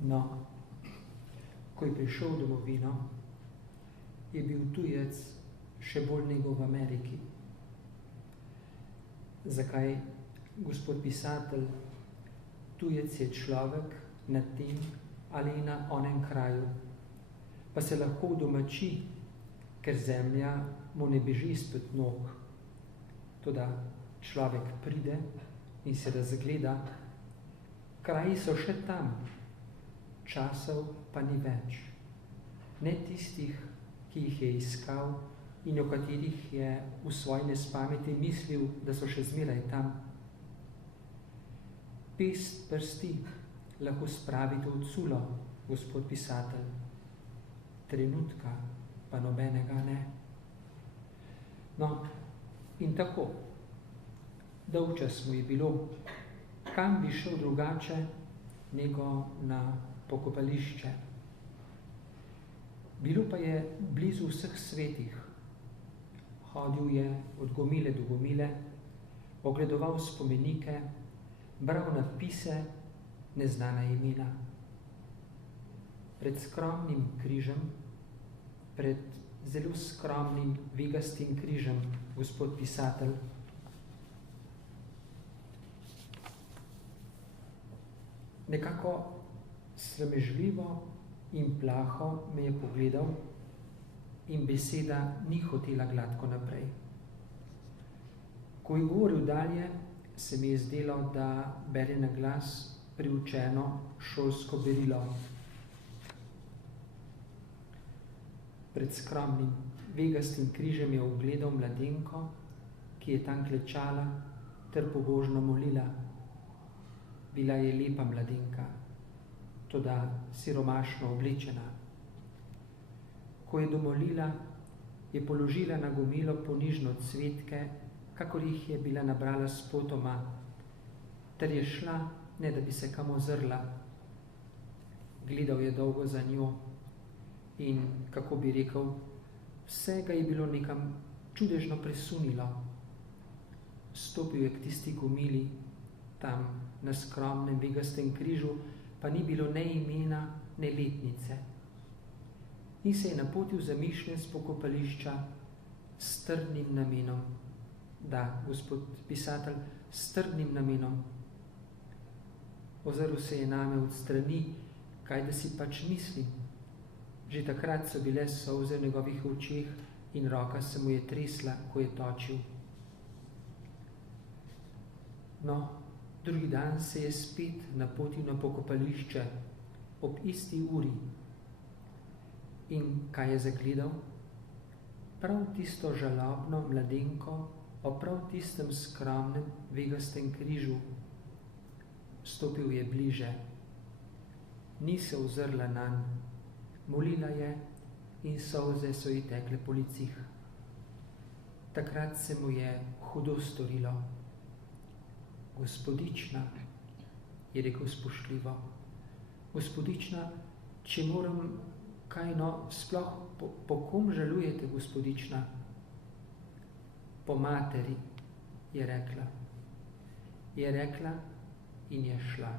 No, ko je prišel v domovino, je bil tujec še bolj nego v Ameriki. Zakaj, gospod pisatelj, tujec je človek na tem ali na onem kraju, pa se lahko domači, ker zemlja mu ne beži izpod nog. Toda človek pride in se razgleda, kraji so še tam, časov pa ni več. Ne tistih, ki jih je iskal in o katerih je v svoji nespameti mislil, da so še zmeraj tam. Pest prsti lahko spravite v culo, gospod pisatelj, trenutka pa nobenega ne. No, in tako, dolgčas mu je bilo, kam bi šel drugače, nego na pokopališče. Bilo pa je blizu vseh svetih. Hodil je od gomile do gomile, ogledoval spomenike, bral napise, neznana imena. Pred skromnim križem, pred zelo skromnim vegastim križem, gospod pisatelj, nekako sramežljivo in plaho me je pogledal in beseda ni hotela gladko naprej. Ko je govoril dalje, se mi je zdelo, da bere na glas priučeno šolsko berilo. Pred skromnim vegastim križem je ugledal mladenko, ki je tam klečala ter pobožno molila. Bila je lepa mladenka, toda siromašno oblečena. Ko je domolila, je položila na gomilo ponižno cvetke, kakor jih je bila nabrala spotoma, ter je šla, ne da bi se kam ozrla. Gledal je dolgo za njo in, kako bi rekel, vse ga je bilo nekam čudežno presunilo. Stopil je k tisti gomili, tam na skromnem vegastem križu pa ni bilo ne imena, ne letnice. In se je napotil zamišljen s pokopališča s trdnim namenom. Da, gospod pisatelj, s trdnim namenom. Ozrl se je name od strani, kaj da si pač mislim. Že takrat so bile solze v njegovih očeh in roka se mu je tresla, ko je točil. No, drugi dan se je spet napotil na pokopališče ob isti uri. In kaj je zagledal? Prav tisto žalobno mladenko o prav tistem skromnem vegastem križu. Stopil je bliže. Ni se ozrla nanj. Molila je in solze so ji tekle po licih. Takrat se mu je hudo storilo. Gospodična, je rekel spoštljivo, gospodična, če moram kaj, no, sploh po kom žalujete, gospodična? Po materi, je rekla. Je rekla in je šla.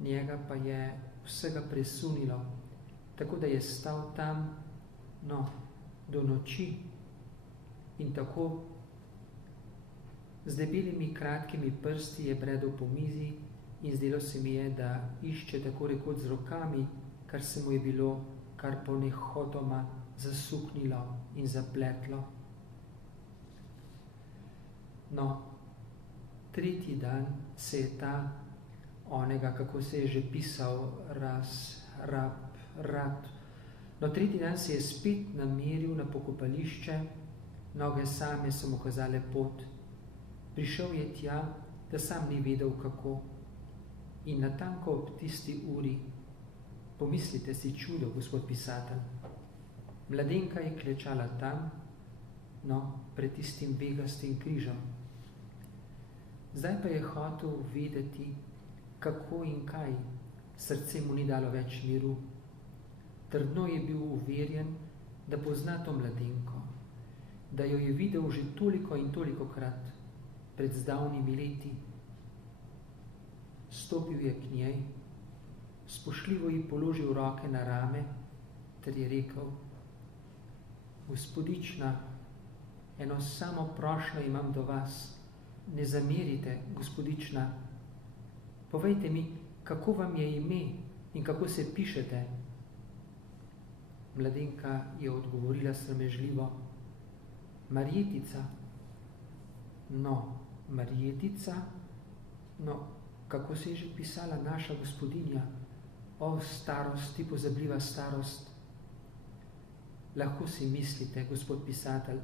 Njega pa je vsega presunilo, tako da je stal tam, no, do noči in tako z debelimi kratkimi prsti je bredel po mizi in zdelo se mi je, da išče tako rekoč z rokami, kar se mu je bilo kar po nehotoma zasuknilo in zapletlo. No, tretji dan se je ta onega, kako se je že pisal, no, tretji dan se je spet nameril na pokopališče, noge same so mu kazale pot. Prišel je tja, da sam ni vedel kako. In natanko ob tisti uri, pomislite si čudo, gospod pisatelj, mladenka je klečala tam, no, pred tistim vegastim križem. Zdaj pa je hotel vedeti, kako in kaj, srce mu ni dalo več miru. Trdno je bil uverjen, da pozna to mladenko, da jo je videl že toliko in toliko krat, pred zdavnimi leti. Stopil je k njej spoštljivo ji položil roke na rame, ter je rekel: Gospodična, eno samo prošnjo imam do vas. Ne zamerite, gospodična. Povejte mi, kako vam je ime in kako se pišete. Mladenka je odgovorila sramežljivo: Marjetica. No, Marjetica? No, kako se je že pisala naša gospodinja? O, starost, ti pozabljiva starost. Lahko si mislite, gospod pisatelj,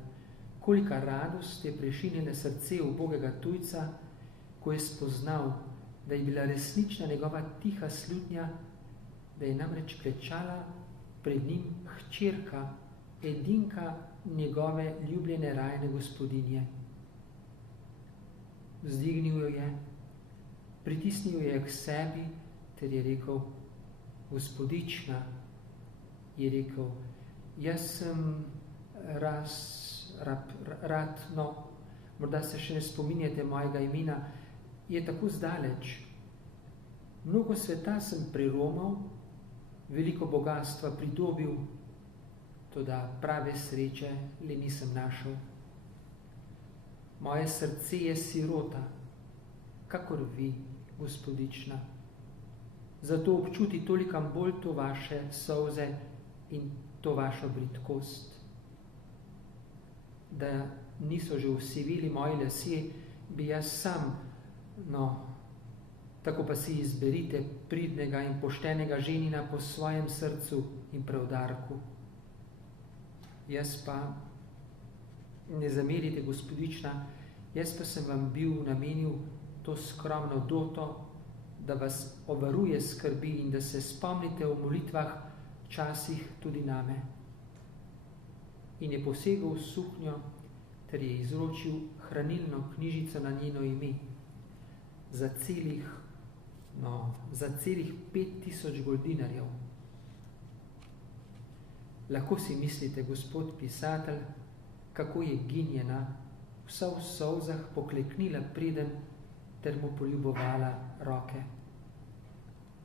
kolika radost je prešinjena srce ubogega tujca, ko je spoznal, da je bila resnična njegova tiha slutnja, da je namreč klečala pred njim hčerka, edinka njegove ljubljene rajne gospodinje. Vzdignil jo je, pritisnil jo je k sebi, ter je rekel: Gospodična, je rekel, jaz sem rad, no, morda se še ne spominjate mojega imena, je tako zdaleč. Mnogo sveta sem preromal, veliko bogatstva pridobil, toda prave sreče le nisem našel. Moje srce je sirota, kakor vi, gospodična. Zato občuti tolikam bolj to vaše solze in to vašo bridkost. Da niso že usivili moji lasje, bi jaz sam, no, tako pa si izberite pridnega in poštenega ženina po svojem srcu in preudarku. Jaz pa, ne zamerite, gospodična, jaz pa sem vam bil namenil to skromno doto, da vas ovaruje skrbi in da se spomnite v molitvah časih tudi name. In je posegel v suknjo, ter je izročil hranilno knjižico na njeno ime za celih 5000 goldinarjev. Lahko si mislite, gospod pisatelj, kako je ginjena, vsa v solzah pokleknila preden ter mu poljubovala roke.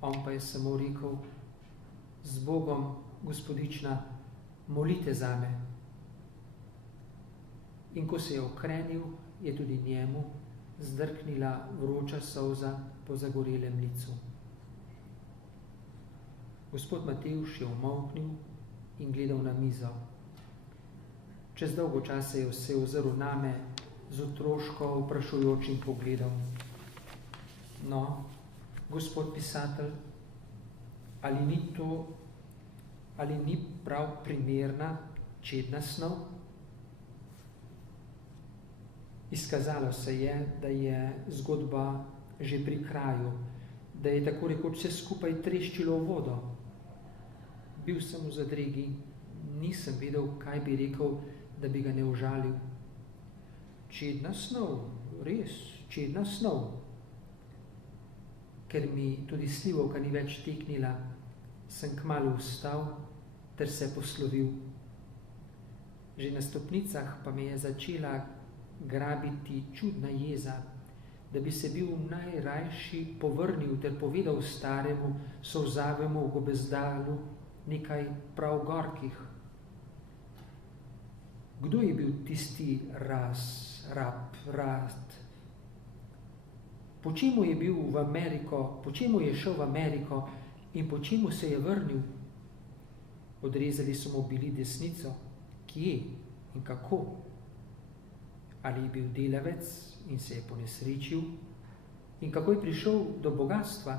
On pa je samo rekel: Z Bogom, gospodična, molite zame. In ko se je okrenil, je tudi njemu zdrknila vroča solza po zagorelem licu. Gospod Matevž je umolknil in gledal na mizo. Čez dolgo časa je se ozrl name z otroško vprašujočim pogledom. No, gospod pisatelj, ali ni prav primerna, čedna snov? Izkazalo se je, da je zgodba že pri kraju, da je tako rekoč vse skupaj treščilo v vodo. Bil sem v zadregi, nisem vedel, kaj bi rekel, da bi ga ne užalil. Čedna snov, res, čedna snov. Ker mi tudi slivovka ni več teknila, sem kmalu vstal ter se poslovil. Že na stopnicah pa me je začela grabiti čudna jeza, da bi se bil najrajši povrnil ter povedal staremu, solzavemu gobezdalu nekaj prav gorkih. Kdo je bil tisti rad? Po čemu je bil v Ameriko, po čemu je šel v Ameriko in po čemu se je vrnil? Odrezali so mu bili desnico. Kje in kako? Ali je bil delavec in se je ponesrečil? In kako je prišel do bogatstva?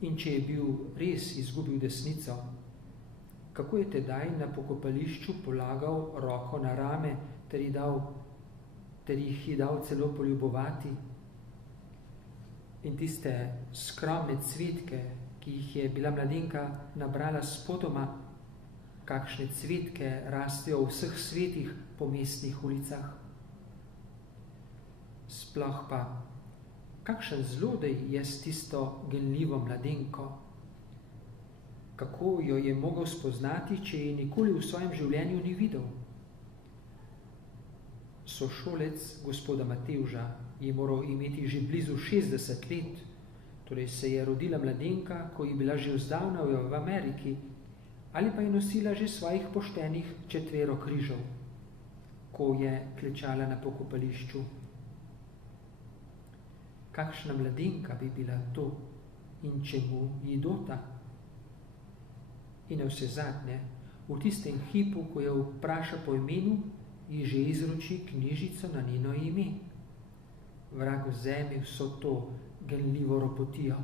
In če je bil res izgubil desnico, kako je tedaj na pokopališču polagal roko na rame ter jih je dal celo poljubovati? In tiste skromne cvetke, ki jih je bila mladenka nabrala spotoma, kakšne cvetke rastejo v vseh svetih po mestnih ulicah. Sploh pa, kakšen zlodej je s tisto genljivo mladenko? Kako jo je mogel spoznati, če je nikoli v svojem življenju ni videl? Sošolec gospoda Matevža je moral imeti že blizu 60 let, Torej se je rodila mladenka, ko je bila že vzdavna v Ameriki, ali pa je nosila že svojih poštenih 4 križev, ko je klečala na pokopališču. Kakšna mladenka bi bila to in čemu ji dota? In vse zadnje, v tistem hipu, ko jo vpraša po imenu, ji že izroči knjižico na njeno ime. Vrag vzemi vso to genljivo ropotijo.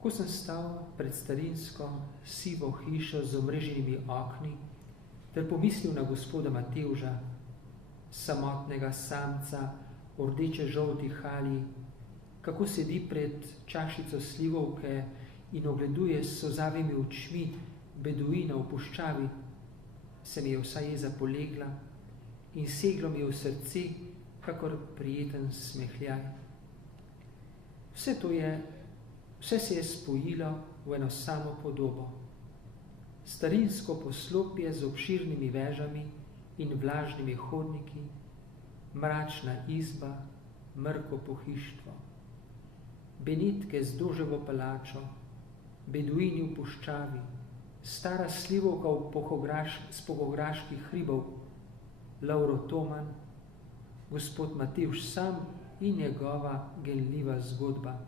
Ko sem stal pred starinsko, sivo hišo z omreženimi okni, ter pomislil na gospoda Matevža, samotnega samca v rdeče-žolti halji, kako sedi pred čašico slivovke in ogleduje s solzavimi očmi beduina v puščavi, se mi je vsa jeza polegla in seglo mi je v srce, kakor prijeten smehljaj. Vse se je spojilo v eno samo podobo. Starinsko poslopje z obširnimi vežami in vlažnimi hodniki, mračna izba, mrko pohištvo, benetke z doževo palačo, beduini v puščavi, stara slivovka z pohograških hribov, Lovro Toman, gospod Matevž sam in njegova genljiva zgodba.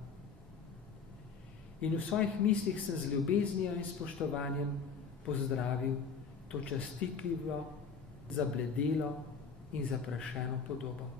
In v svojih mislih sem z ljubeznijo in spoštovanjem pozdravil to častitljivo, zabledelo in zaprašeno podobo.